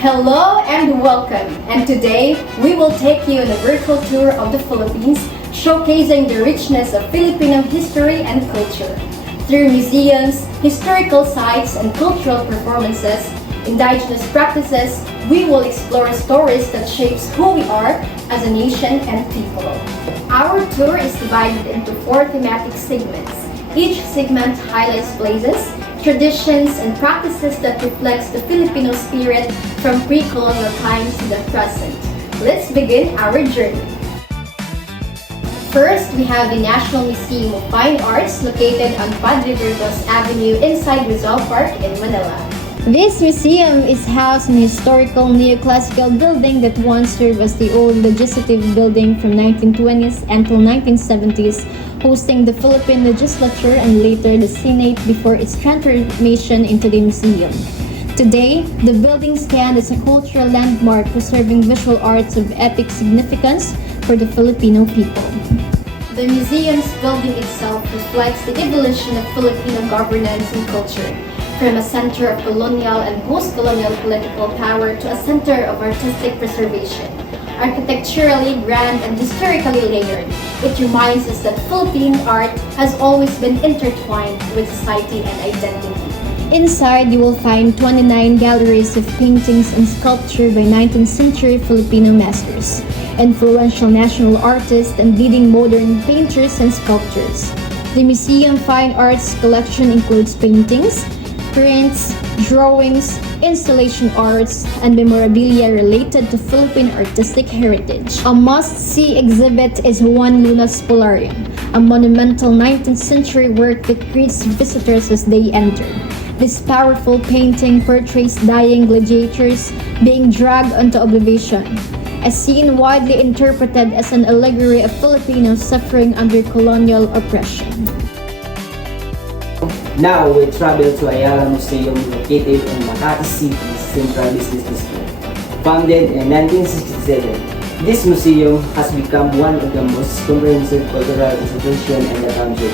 Hello and welcome. And today we will take you on a virtual tour of the Philippines, showcasing the richness of Filipino history and culture. Through museums, historical sites, and cultural performances, indigenous practices, we will explore stories that shapes who we are as a nation and people. Our tour is divided into 4 thematic segments. Each segment highlights places, traditions, and practices that reflects the Filipino spirit from pre-colonial times to the present. Let's begin our journey. First, we have the National Museum of Fine Arts located on Padre Burgos Avenue inside Rizal Park in Manila. This museum is housed in a historical neoclassical building that once served as the old legislative building from 1920s until 1970s, hosting the Philippine legislature and later the Senate before its transformation into the museum. Today, the building stands as a cultural landmark preserving visual arts of epic significance for the Filipino people. The museum's building itself reflects the evolution of Filipino governance and culture, from a center of colonial and post-colonial political power to a center of artistic preservation. Architecturally grand and historically layered, it reminds us that Philippine art has always been intertwined with society and identity. Inside, you will find 29 galleries of paintings and sculpture by 19th century Filipino masters, influential national artists, and leading modern painters and sculptors. The Museum Fine Arts collection includes paintings, prints, drawings, installation arts, and memorabilia related to Philippine artistic heritage. A must-see exhibit is Juan Luna's Polarium, a monumental 19th century work that greets visitors as they enter. This powerful painting portrays dying gladiators being dragged onto oblivion, a scene widely interpreted as an allegory of Filipinos suffering under colonial oppression. Now we travel to Ayala Museum located in Makati City's Central Business District. Founded in 1967, this museum has become one of the most comprehensive cultural institutions in the country,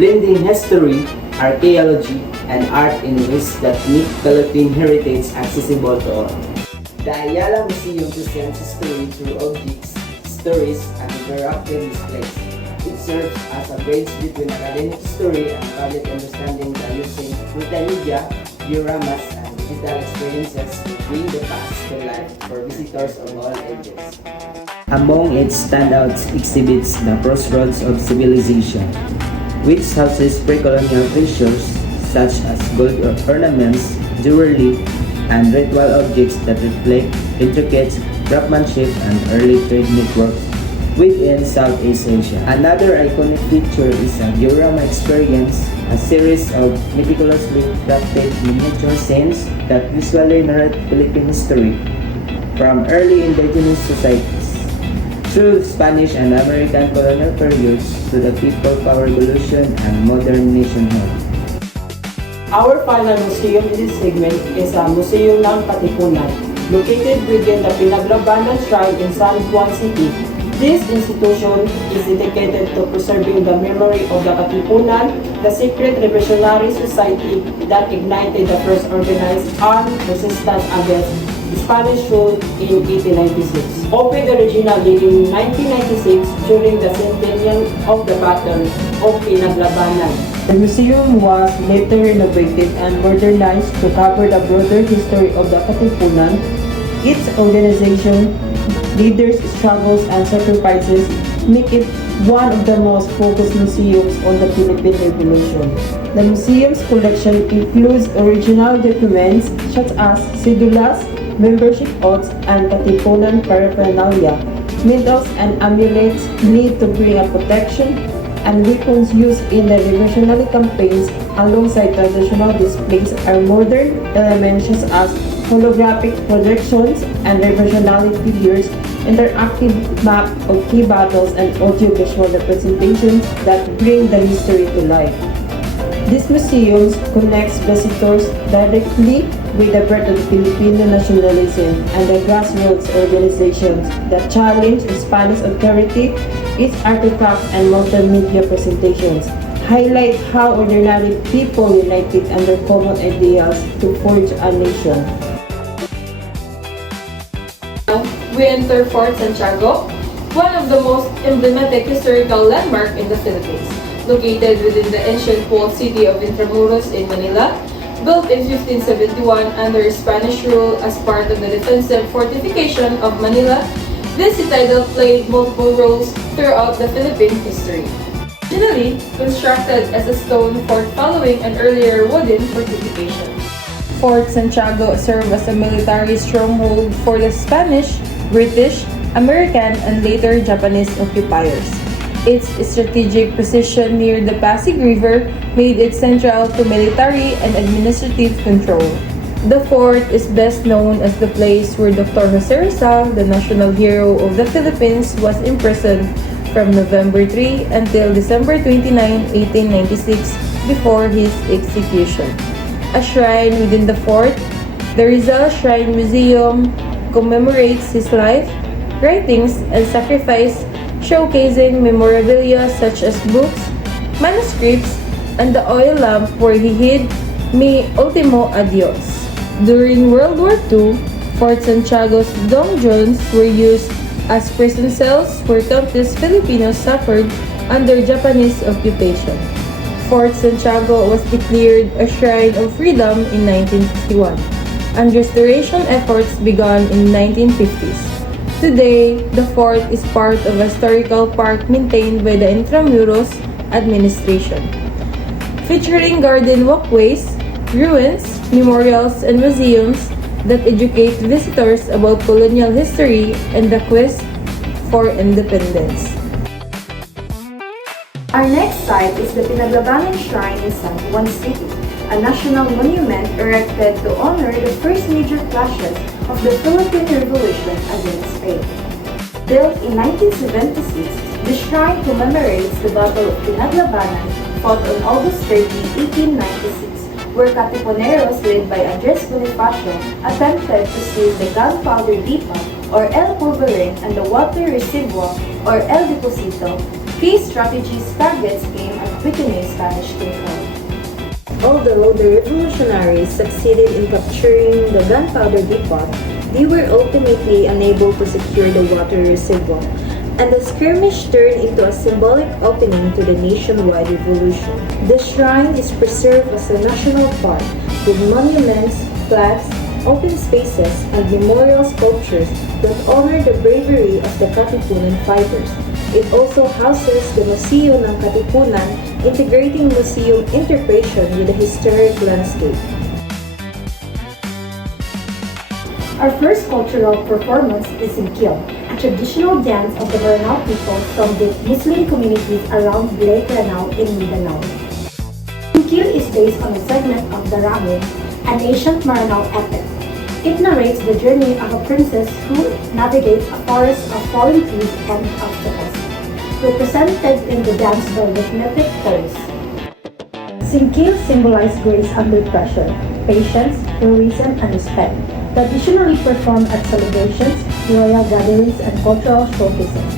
blending history, archaeology, and art in ways that make Philippine heritage accessible to all. The Ayala Museum presents history through objects, stories, and interactive displays. It serves as a bridge between academic history and public understanding by using multimedia, dioramas, and digital experiences to bring the past to life for visitors of all ages. Among its standouts exhibits the Crossroads of Civilization, which houses pre-colonial treasures such as gold ornaments, jewelry, and ritual objects that reflect intricate craftsmanship and early trade networks within Southeast Asia. Another iconic feature is a diorama experience, a series of meticulously crafted miniature scenes that visually narrate Philippine history from early indigenous societies through Spanish and American colonial periods to the People Power Revolution and modern nationhood. Our final museum in this segment is a Museum ng Katipunan, located within the Pinaglabanan Shrine in San Juan City. This institution is dedicated to preserving the memory of the Katipunan, the secret revolutionary society that ignited the first organized armed resistance against Spanish rule in 1896. Opened originally in 1996 during the centennial of the Battle of Pinaglabanan. The museum was later renovated and modernized to cover the broader history of the Katipunan, its organization, leaders' struggles and sacrifices make it one of the most focused museums on the Philippine Revolution. The museum's collection includes original documents such as cedulas, membership oaths, and Katipunan paraphernalia. Medals and amulets need to bring a protection, and weapons used in the revolutionary campaigns alongside traditional displays are modern elements such as holographic projections and revolutionary figures, interactive map of key battles, and audiovisual representations that bring the history to life. This museum connects visitors directly with the birth of Filipino nationalism and the grassroots organizations that challenge Spanish authority. Its artifacts and multimedia presentations highlight how ordinary people united under common ideals to forge a nation. We enter Fort Santiago, one of the most emblematic historical landmarks in the Philippines. Located within the ancient walled city of Intramuros in Manila, built in 1571 under Spanish rule as part of the defensive fortification of Manila, this citadel played multiple roles throughout the Philippine history. Originally constructed as a stone fort following an earlier wooden fortification, Fort Santiago served as a military stronghold for the Spanish, British, American, and later Japanese occupiers. Its strategic position near the Pasig River made it central to military and administrative control. The fort is best known as the place where Dr. Jose Rizal, the national hero of the Philippines, was imprisoned from November 3 until December 29, 1896, before his execution. A shrine within the fort, the Rizal Shrine Museum, commemorates his life, writings, and sacrifice, showcasing memorabilia such as books, manuscripts, and the oil lamp where he hid Mi Ultimo Adios. During World War II, Fort Santiago's donjons were used as prison cells where countless Filipinos suffered under Japanese occupation. Fort Santiago was declared a shrine of freedom in 1951, and restoration efforts began in 1950s. Today, the fort is part of a historical park maintained by the Intramuros administration, featuring garden walkways, ruins, memorials, and museums that educate visitors about colonial history and the quest for independence. Our next site is the Pinaglabanan Shrine in San Juan City, a national monument erected to honor the first major clashes of the Philippine Revolution against Spain. Built in 1976, the shrine commemorates the Battle of Pinaglabanan fought on August 30, 1896, where Katipuneros led by Andres Bonifacio attempted to seize the gunpowder depot or El Pulverin and the water reservoir or El Deposito. Key strategies targets came at weakening Spanish control. Although the revolutionaries succeeded in capturing the gunpowder depot, they were ultimately unable to secure the water reservoir, and the skirmish turned into a symbolic opening to the nationwide revolution. The shrine is preserved as a national park with monuments, plaques, open spaces, and memorial sculptures that honor the bravery of the Katipunan fighters. It also houses the Museo ng Katipunan, integrating museum interpretation with the historic landscape. Our first cultural performance is Singkil, a traditional dance of the Maranao people from the Muslim communities around Lake Lanao in Mindanao. Singkil is based on a segment of the Ramin, an ancient Maranao epic. It narrates the journey of a princess who navigates a forest of fallen trees and obstacles, represented in the dance by rhythmic tones. Singkil symbolizes grace under pressure, patience, heroism, and respect, traditionally performed at celebrations, royal gatherings, and cultural showcases.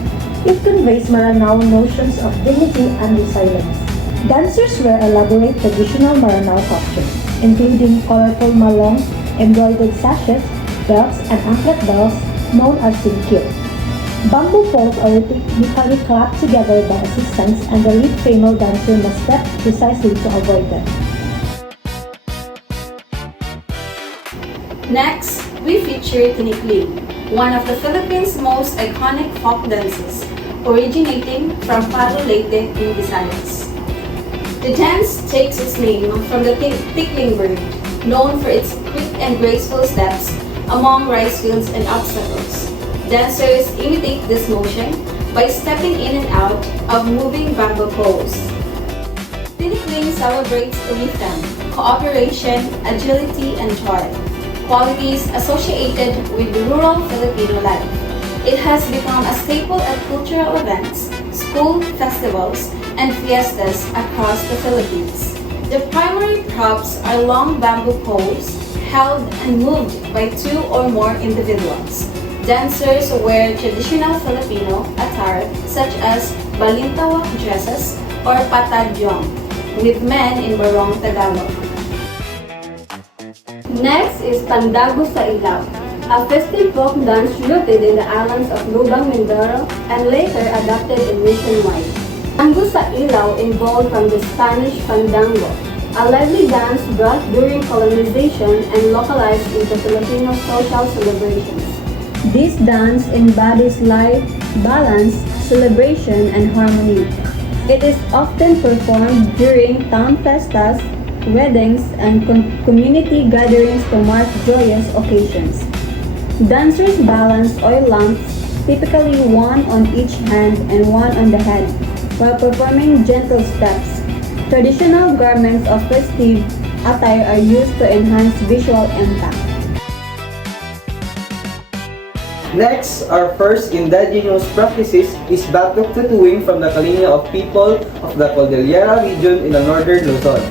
It conveys Maranao notions of dignity and resilience. Dancers wear elaborate traditional Maranao costumes, including colorful malong, embroidered sashes, belts, and anklet bells known as Singkil. Bamboo poles are rhythmically clapped together by assistants, and the lead female dancer must step precisely to avoid them. Next, we feature Tinikling, one of the Philippines' most iconic folk dances, originating from Palo Leyte in Visayas. The dance takes its name from the tickling bird, known for its quick and graceful steps among rice fields and obstacles. Dancers imitate this motion by stepping in and out of moving bamboo poles. Tinikling celebrates rhythm, cooperation, agility, and joy, qualities associated with rural Filipino life. It has become a staple at cultural events, school festivals, and fiestas across the Philippines. The primary props are long bamboo poles held and moved by two or more individuals. Dancers wear traditional Filipino attire such as balintawak dresses or patadyong, with men in barong Tagalog. Next is Pandago sa Ilaw, a festive folk dance rooted in the islands of Lubang, Mindoro, and later adopted in nationwide. Tango sa Ilaw evolved from the Spanish fandango, a lively dance brought during colonization and localized into Filipino social celebrations. This dance embodies life, balance, celebration, and harmony. It is often performed during town festas, weddings, and community gatherings to mark joyous occasions. Dancers balance oil lamps, typically one on each hand and one on the head, while performing gentle steps. Traditional garments of festive attire are used to enhance visual impact. Next, our first indigenous practices is batok tattooing from the Kalinga of people of the Cordillera region in the northern Luzon.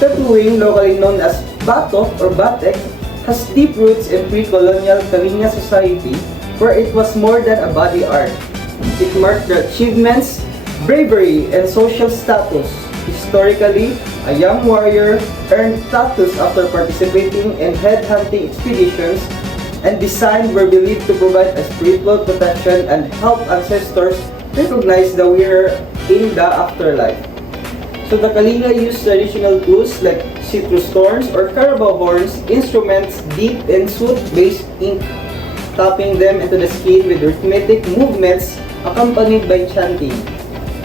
Tattooing, locally known as batok or batek, has deep roots in pre-colonial Kalinga society where it was more than a body art. It marked the achievements, bravery, and social status. Historically, a young warrior earned status after participating in headhunting expeditions, and designs were believed to provide a spiritual protection and help ancestors recognize the wearer in the afterlife. So the Kalinga used traditional tools like citrus thorns or carabao horns, instruments dipped in soot-based ink, tapping them into the skin with rhythmic movements accompanied by chanting.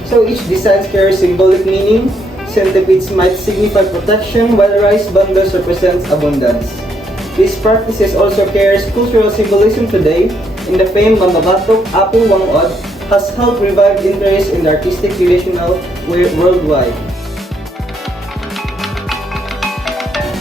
So each design carries symbolic meaning. Centipedes might signify protection, while rice bundles represents abundance. These practices also carries cultural symbolism today. In the famed Mambabatok, Apu Wangod has helped revive interest in the artistic traditional worldwide.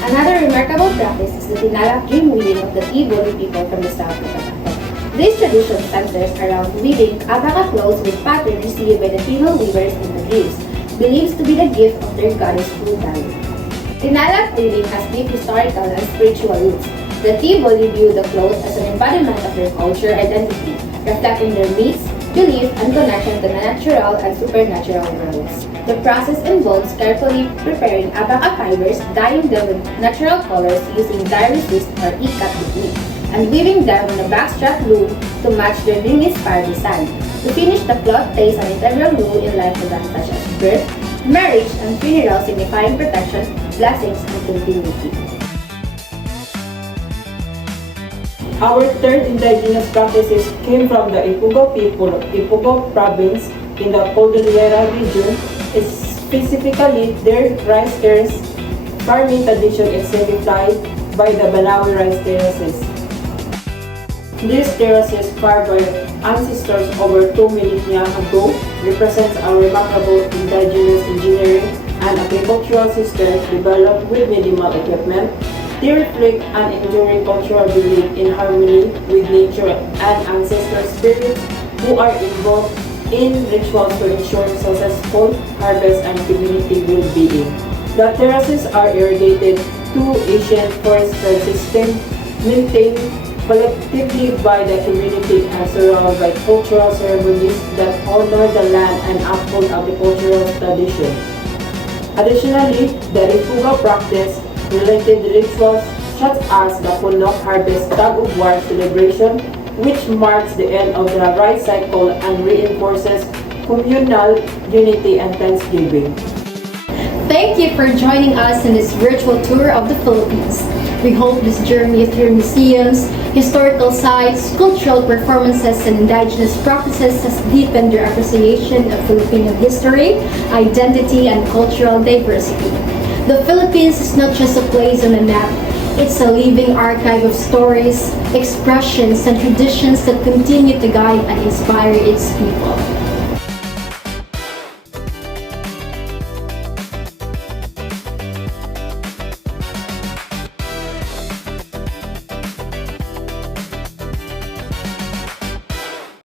Another remarkable practice is the tinalak dream weaving of the Tivoli people from the south of Cotabato. This tradition centers around weaving abaka clothes with pattern received by the female weavers in the dreams, believed to be the gift of their goddess Fulani. Tinalak weaving has deep historical and spiritual roots. The Tivoli view the clothes as an embodiment of their culture identity, reflecting their myths, belief, and connection to the natural and supernatural worlds. The process involves carefully preparing abaka fibers, dyeing them with natural colors using dye resist or ikat technique, and weaving them on a backstrap loom to match their dream-inspired design. To finish, the cloth plays an integral role in life events such as birth, marriage, and funeral, signifying protection, blessings, and continuity. Our third indigenous practices came from the Ipugo people of Ipugo province in the Cordillera region, specifically their rice terrace farming tradition exemplified by the Banawi rice terraces. These terraces carved by ancestors over 2 millennia ago represents a remarkable indigenous engineering and agricultural systems developed with minimal equipment. They reflect an enduring cultural belief in harmony with nature and ancestral spirits who are involved in rituals to ensure successful harvest and community well-being. The terraces are irrigated to ancient forest flood system, maintained collectively by the community and surrounded by cultural ceremonies that honor the land and uphold agricultural tradition. Additionally, the Ipuga practice related rituals such as the Punok Harvest Tag-of-War celebration, which marks the end of the rice cycle and reinforces communal unity and thanksgiving. Thank you for joining us in this virtual tour of the Philippines. We hope this journey through museums, historical sites, cultural performances, and indigenous practices has deepened your appreciation of Filipino history, identity, and cultural diversity. The Philippines is not just a place on a map. It's a living archive of stories, expressions, and traditions that continue to guide and inspire its people.